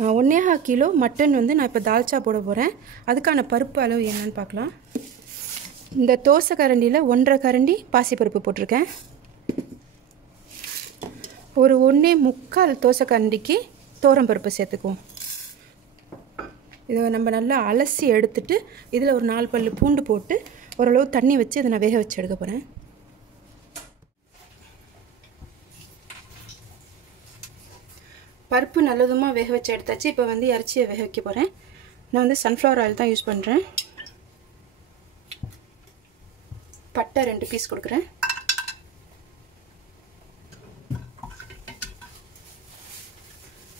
1.25 kilo mutton வந்து நான் இப்போ தால்ச்சா போட போகிறேன். அதுக்கான பருப்பு அளவு என்னன்னு பார்க்கலாம். இந்த தோசை கரண்டியில் 1.5 கரண்டி பாசிப்பருப்பு போட்டிருக்கேன். ஒரு 1.25 தோசை கரண்டிக்கு துவரம்பருப்பு சேர்த்துக்குவோம். இதை நம்ம நல்லா அலசி எடுத்துட்டு இதில் ஒரு 4 பல்லு பூண்டு போட்டு ஓரளவு தண்ணி வச்சு இதை நான் வேக வச்சு எடுக்க போகிறேன். பருப்பு நல்லதுமாக வேக வச்சு எடுத்தாச்சு. இப்போ வந்து இறைச்சியை வேக வைக்க போகிறேன். நான் வந்து சன்ஃப்ளவர் ஆயில் தான் யூஸ் பண்ணுறேன். பட்டை 2 பீஸ் கொடுக்குறேன்.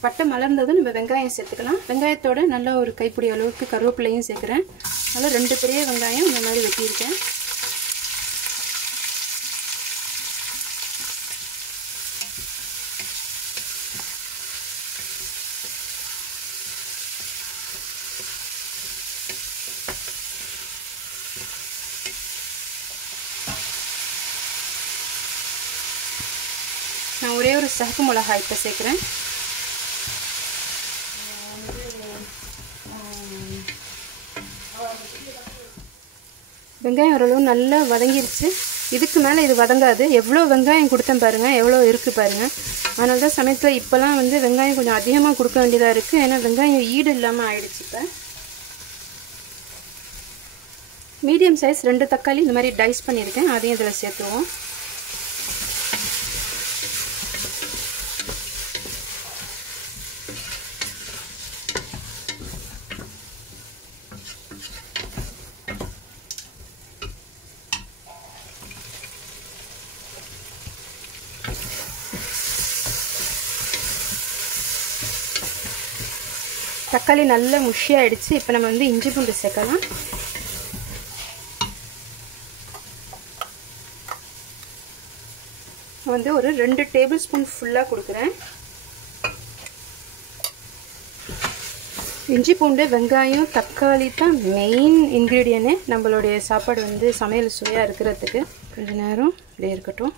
பட்டை மலர்ந்ததும் நம்ம வெங்காயம் சேர்த்துக்கலாம். வெங்காயத்தோட நல்லா ஒரு கைப்பிடி அளவுக்கு கருவேப்பிலையும் சேர்க்குறேன். நல்லா 2 பெரிய வெங்காயம் இந்த மாதிரி வெட்டியிருக்கேன். நான் ஒரே ஒரு சிவப்பு மிளகாய் இப்போ சேர்க்குறேன். வெங்காயம் ஓரளவு நல்லா வதங்கிருச்சு. இதுக்கு மேலே இது வதங்காது. எவ்வளோ வெங்காயம் கொடுத்தேன் பாருங்கள், எவ்வளோ இருக்குது பாருங்கள். அதனால தான் சமயத்தில் இப்போலாம் வந்து வெங்காயம் கொஞ்சம் அதிகமாக கொடுக்க வேண்டியதாக இருக்குது. ஏன்னா வெங்காயம் ஈடு இல்லாமல் ஆயிடுச்சு. இப்போ மீடியம் சைஸ் 2 தக்காளி இந்த மாதிரி டைஸ் பண்ணியிருக்கேன். அதையும் இதில் சேர்த்துவோம். தக்காளி நல்லா முஷியாகிடுச்சு. இப்போ நம்ம வந்து இஞ்சி பூண்டு சேர்க்கலாம். வந்து ஒரு 2 டேபிள் ஸ்பூன் ஃபுல்லாக கொடுக்குறேன். இஞ்சி பூண்டு வெங்காயம் தக்காளி தான் மெயின் இன்க்ரீடியன்ட் நம்மளுடைய சாப்பாடு வந்து சமையல் சுவையாக இருக்கிறதுக்கு. கொஞ்சம் நேரம் இப்படியே இருக்கட்டும்.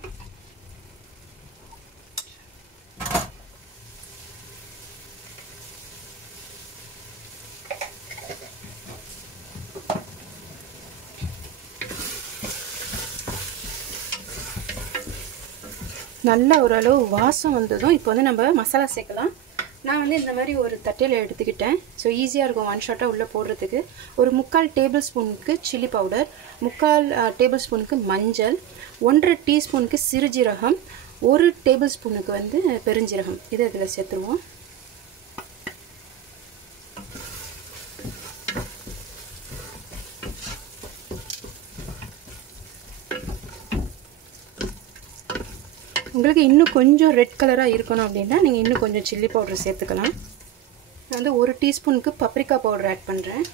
நல்ல ஓரளவு வாசம் வந்ததும் இப்போ வந்து நம்ம மசாலா சேர்க்கலாம். நான் வந்து இந்த மாதிரி ஒரு தட்டையில் எடுத்துக்கிட்டேன். ஸோ ஈஸியாக இருக்கும் ஒன் ஷாட்டாக உள்ளே போடுறதுக்கு. ஒரு 3/4 டேபிள் ஸ்பூனுக்கு சில்லி பவுடர், 3/4 டேபிள் ஸ்பூனுக்கு மஞ்சள், 1.5 டீஸ்பூனுக்கு சிறுஜீரகம், 1 டேபிள் ஸ்பூனுக்கு வந்து பெருஞ்சீரகம். இதை இதில் சேர்த்துருவோம். உங்களுக்கு இன்னும் கொஞ்சம் ரெட் கலராக இருக்கணும் அப்படின்னா நீங்கள் இன்னும் கொஞ்சம் சில்லி பவுடர் சேர்த்துக்கலாம். நான் வந்து 1 டீஸ்பூனுக்கு பப்ரிக்கா பவுடர் ஆட் பண்ணுறேன்.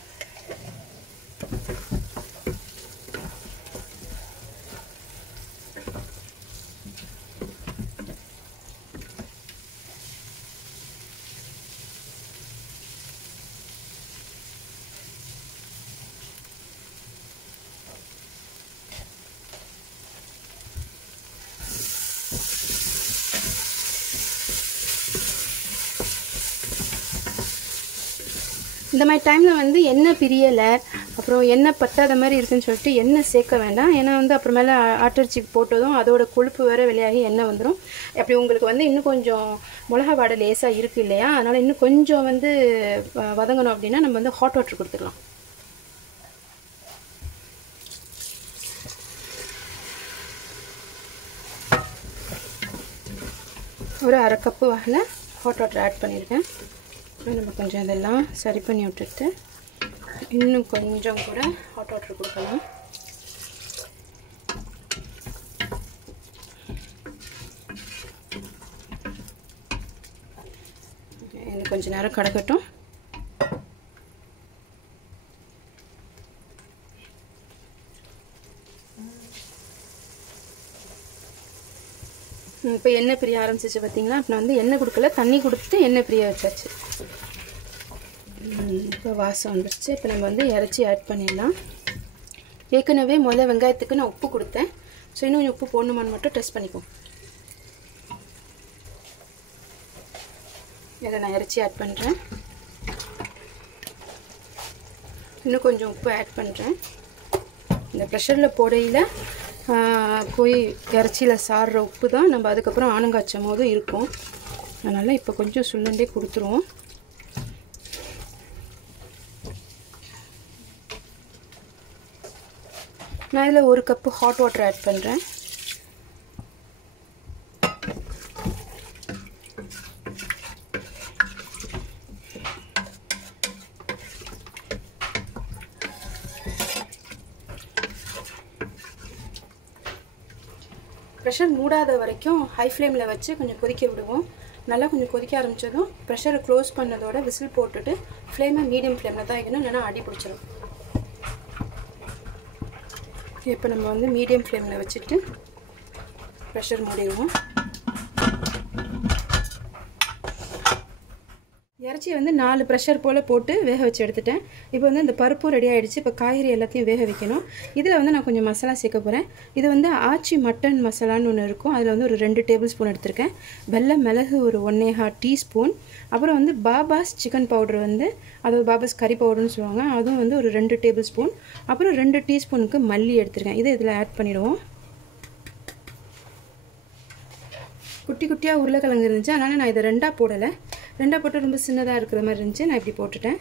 இந்த மாதிரி டைமில் வந்து எண்ணெய் பிரியலை, அப்புறம் எண்ணெய் பத்தாத மாதிரி இருக்குன்னு சொல்லிட்டு எண்ணெய் சேர்க்க வேண்டாம். ஏன்னா வந்து அப்புறமேல ஆட்டரிச்சி போட்டதும் அதோட கொழுப்பு வேறு வெளியாகி எண்ணெய் வந்துடும். அப்படி உங்களுக்கு வந்து இன்னும் கொஞ்சம் மிளகா வாடை லேசாக இருக்குது இல்லையா, அதனால் இன்னும் கொஞ்சம் வந்து வதங்கணும் அப்படின்னா நம்ம வந்து ஹாட் வாட்டர் கொடுத்துக்கலாம். ஒரு 1/2 கப்பு வகையில் ஹாட் வாட்டர் ஆட் பண்ணியிருக்கேன். நம்ம கொஞ்சம் இதெல்லாம் சரி பண்ணி விட்டுட்டு இன்னும் கொஞ்சம் கூட ஹாட் வாட்டர் கொடுக்கலாம். இன்னும் கொஞ்சம் நேரம் கடக்கட்டும். இப்போ எண்ணெய் பிரிய ஆரம்பிச்சிச்சு பார்த்தீங்களா. இப்போ நான் வந்து எண்ணெய் கொடுக்கல, தண்ணி கொடுத்து எண்ணெய் பிரிய வச்சாச்சு. இப்போ வாசம் வந்துடுச்சு. இப்போ நம்ம வந்து இறைச்சி ஆட் பண்ணிடலாம். ஏற்கனவே முதல்ல வெங்காயத்துக்கு நான் உப்பு கொடுத்தேன். ஸோ இன்னும் கொஞ்சம் உப்பு போடணுமான்னு மட்டும் டெஸ்ட் பண்ணிப்போம். இதை நான் இறைச்சி ஆட் பண்ணுறேன். இன்னும் கொஞ்சம் உப்பு ஆட் பண்ணுறேன். இந்த ப்ரெஷரில் போடையில் கோழி இறைச்சியில் சாடுற உப்பு தான் நம்ம அதுக்கப்புறம் ஆனங்காய்ச்சும் போது இருக்கும். அதனால் இப்போ கொஞ்சம் சுள்ளண்டே கொடுத்துருவோம். நான் இதில் 1 கப்பு ஹாட் வாட்டர் ஆட் பண்ணுறேன். ப்ரெஷர் மூடாத வரைக்கும் ஹை ஃப்ளேமில் வச்சு கொஞ்சம் கொதிக்க விடுவோம். நல்லா கொஞ்சம் கொதிக்க ஆரம்பித்ததும் ப்ரெஷரை க்ளோஸ் பண்ணதோட விசில் போட்டுட்டு ஃப்ளேமை மீடியம் ஃப்ளேமில் தான் வைக்கணும், இல்லைன்னா அடி பிடிச்சிடும். இப்போ நம்ம வந்து மீடியம் ஃப்ளேமில் வச்சுட்டு ப்ரெஷர் மூடிடுவோம். இறைச்சி வந்து 4 ப்ரெஷர் போல் போட்டு வேக வச்சு எடுத்துட்டேன். இப்போ வந்து இந்த பருப்பும் ரெடி ஆகிடுச்சு. இப்போ காய்கறி எல்லாத்தையும் வேக வைக்கணும். இதில் வந்து நான் கொஞ்சம் மசாலா சேர்க்க போகிறேன். இது வந்து ஆச்சி மட்டன் மசாலான்னு ஒன்று இருக்கும். அதில் வந்து ஒரு 2 டேபிள் ஸ்பூன் எடுத்திருக்கேன். வெள்ளை மிளகு ஒரு 1.5 டீஸ்பூன். அப்புறம் வந்து பாபாஸ் சிக்கன் பவுடர் வந்து அதாவது பாபாஸ் கறி பவுடர்னு சொல்லுவாங்க, அதுவும் வந்து ஒரு 2 டேபிள் ஸ்பூன். அப்புறம் 2 டீஸ்பூனுக்கு மல்லி எடுத்திருக்கேன். இதை இதில் ஆட் பண்ணிவிடுவோம். குட்டி குட்டியாக உருளைக்கிழங்கு இருந்துச்சு, அதனால் நான் இதை 2ஆக போடலை. 2ஆக போட்டு ரொம்ப சின்னதாக இருக்கிற மாதிரி இருந்துச்சு, நான் இப்படி போட்டுட்டேன்.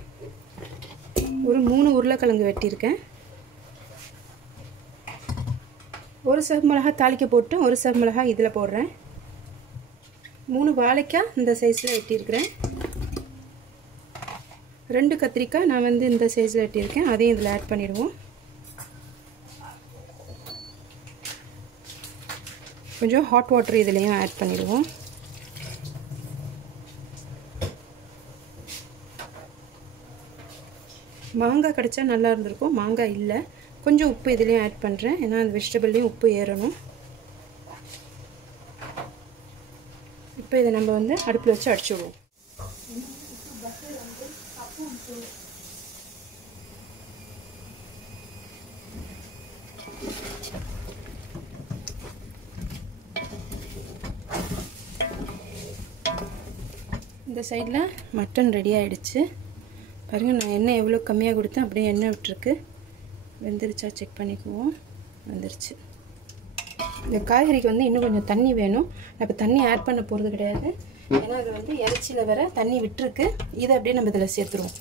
ஒரு 3 உருளைக்கிழங்கு வெட்டியிருக்கேன். ஒரு சிவப்பு மிளகாய் தாளிக்க போட்டு ஒரு சிவப்பு மிளகாய் இதில் போடுறேன். 3 வாழைக்காய் இந்த சைஸில் வெட்டியிருக்கிறேன். 2 கத்திரிக்காய் நான் வந்து இந்த சைஸில் வெட்டியிருக்கேன், அதையும் இதில் ஆட் பண்ணிடுவோம். கொஞ்சம் ஹாட் வாட்டர் இதுலேயும் ஆட் பண்ணிடுவோம். மாங்காய் கிடச்சா நல்லா இருந்திருக்கும், மாங்காய் இல்லை. கொஞ்சம் உப்பு இதுலேயும் ஆட் பண்ணுறேன், ஏன்னா அந்த வெஜிடபிள்லேயும் உப்பு ஏறணும். இப்போ இதை நம்ம வந்து அடுப்பில் வச்சு அடிச்சு விடுவோம். இந்த சைடில் மட்டன் ரெடி ஆகிடுச்சு. பாருங்கள், நான் எண்ணெய் எவ்வளோ கம்மியாக கொடுத்தேன், அப்படியே எண்ணெய் விட்டுருக்கு. வெந்துருச்சா செக் பண்ணிக்குவோம். வந்துருச்சு. இந்த காய்கறிக்கு வந்து இன்னும் கொஞ்சம் தண்ணி வேணும். நான் இப்போ தண்ணி ஆட் பண்ண போகிறது கிடையாது, ஏன்னா அது வந்து இறைச்சியில் வேற தண்ணி விட்டுருக்கு. இதை அப்படியே நம்ம இதில் சேர்த்துருவோம்.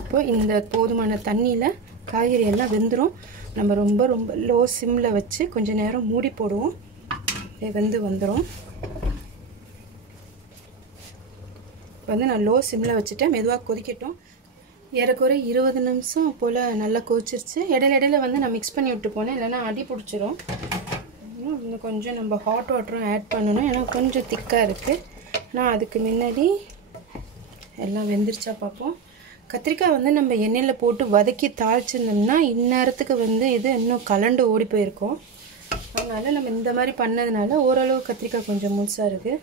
இப்போ இந்த போதுமான தண்ணியில் காய்கறி எல்லாம் வெந்துடும். நம்ம ரொம்ப ரொம்ப லோ சிம்மில் வச்சு கொஞ்சம் நேரம் மூடி போடுவோம். வெந்து வந்துடும். இப்போ வந்து நான் லோ சிம்மில் வச்சுட்டேன், மெதுவாக கொதிக்கட்டும். ஏறக்குறை 20 நிமிஷம் போல் நல்லா கொதிச்சிருச்சு. இடையில வந்து நான் மிக்ஸ் பண்ணி விட்டு போனேன், இல்லைன்னா அடி பிடிச்சிரும். இன்னும் கொஞ்சம் நம்ம ஹாட் வாட்டரும் ஆட் பண்ணணும், ஏன்னா கொஞ்சம் திக்காக இருக்குது. நான் அதுக்கு முன்னாடி எல்லாம் வெந்துருச்சா பார்ப்போம். கத்திரிக்காய் வந்து நம்ம எண்ணெயில் போட்டு வதக்கி தாளிச்சிருந்தோம்னா இந்நேரத்துக்கு வந்து இது இன்னும் கலண்டு ஓடி போயிருக்கோம். அதனால் நம்ம இந்த மாதிரி பண்ணதுனால ஓரளவு கத்திரிக்காய் கொஞ்சம் முழுசாக இருக்குது.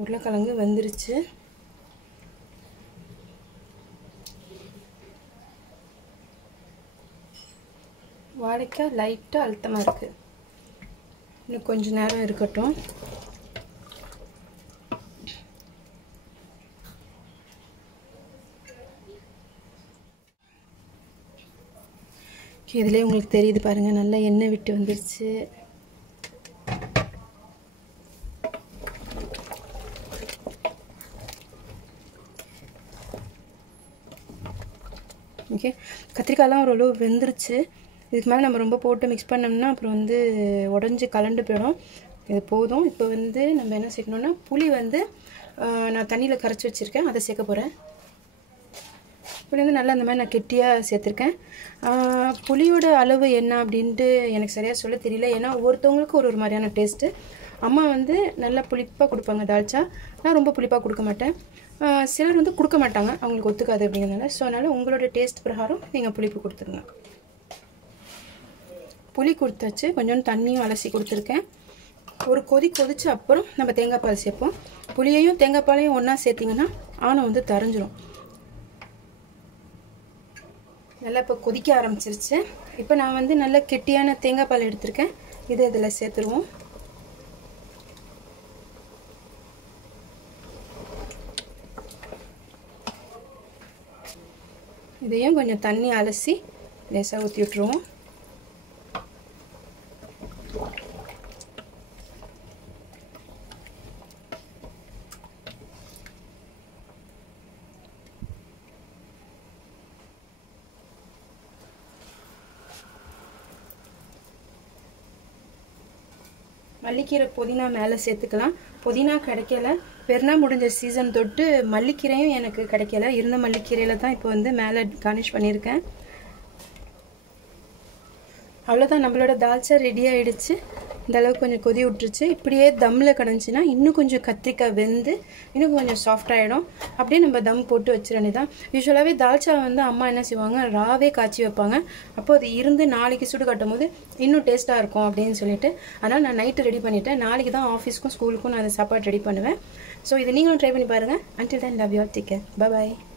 உருளைக்கிழங்கு வெந்துருச்சு. வாழைக்காய் லைட்டாக அழுத்தமாக இருக்குது. இன்னும் கொஞ்சம் நேரம் இருக்கட்டும். இதுலேயே உங்களுக்கு தெரியுது பாருங்கள், நல்லா எண்ணெய் விட்டு வந்துருச்சு. ஓகே, கத்திரிக்காயெலாம் ஓரளவு வெந்துருச்சு. இதுக்கு மேலே நம்ம ரொம்ப போட்டு மிக்ஸ் பண்ணோம்னா அப்புறம் வந்து உடஞ்சி கலண்டு போயிடும். இது போதும். இப்போ வந்து நம்ம என்ன சேர்க்கணுன்னா, புளி வந்து நான் தண்ணியில் கரைச்சி வச்சுருக்கேன், அதை சேர்க்க போகிறேன். புளி வந்து நல்லா இந்த மாதிரி நான் கெட்டியாக சேர்த்துருக்கேன். புளியோட அளவு என்ன அப்படின்ட்டு எனக்கு சரியாக சொல்ல தெரியல, ஏன்னா ஒவ்வொருத்தவங்களுக்கும் ஒரு மாதிரியான டேஸ்ட்டு. அம்மா வந்து நல்லா புளிப்பாக கொடுப்பாங்க தால்ச்சா, நான் ரொம்ப புளிப்பாக கொடுக்க மாட்டேன். சிலர் வந்து கொடுக்க மாட்டாங்க, அவங்களுக்கு ஒத்துக்காது அப்படிங்கிறதுனால. ஸோ அதனால் உங்களோட டேஸ்ட் பிரகாரம் நீங்கள் புளிப்பு கொடுத்துருங்க. புளி கொடுத்தாச்சு, கொஞ்சோண்டு தண்ணியும் அலசி கொடுத்துருக்கேன். ஒரு கொதிச்சு அப்புறம் நம்ம தேங்காய் பால் சேர்ப்போம். புளியையும் தேங்காய் பாலையும் ஒன்றா சேர்த்திங்கன்னா ஆணம் வந்து தரைஞ்சிரும். நல்லா இப்போ கொதிக்க ஆரம்பிச்சிருச்சு. இப்போ நான் வந்து நல்ல கெட்டியான தேங்காய் பால் எடுத்திருக்கேன். இதை இதில் சேர்த்துருவோம். இதையும் கொஞ்சம் தண்ணி அலசி லேசாக ஊற்றி விட்டுருவோம். மல்லிக்கீரை புதினா மேலே சேர்த்துக்கலாம். புதினா கிடைக்கல, பெருனா முடிஞ்ச சீசன் தொட்டு மல்லிக்கீரையும் எனக்கு கிடைக்கல. இருந்த மல்லிக்கீரையில் தான் இப்போ வந்து மேலே கார்னிஷ் பண்ணியிருக்கேன். அவ்வளோதான், நம்மளோட தால்ச்சா ரெடி ஆகிடுச்சு. இந்த அளவுக்கு கொஞ்சம் கொதி விட்டுருச்சு. இப்படியே தம்மில் கிடந்துச்சுன்னா இன்னும் கொஞ்சம் கத்திரிக்காய் வெந்து இன்னும் கொஞ்சம் சாஃப்டாகிடும். அப்படியே நம்ம தம் போட்டு வச்சிடனே தான். யூஸ்வலாகவே தால்ச்சா வந்து அம்மா என்ன செய்வாங்க, ராவே காய்ச்சி வைப்பாங்க. அப்போ அது இருந்து நாளைக்கு சுடு கட்டும் போது இன்னும் டேஸ்ட்டாக இருக்கும் அப்படின்னு சொல்லிட்டு, அதனால் நான் நைட்டு ரெடி பண்ணிவிட்டேன். நாளைக்கு தான் ஆஃபீஸ்க்கும் ஸ்கூலுக்கும் நான் அதை சாப்பாடு ரெடி பண்ணுவேன். ஸோ இதை நீங்களும் ட்ரை பண்ணி பாருங்கள். Until then, love you all. Take care. Bye bye.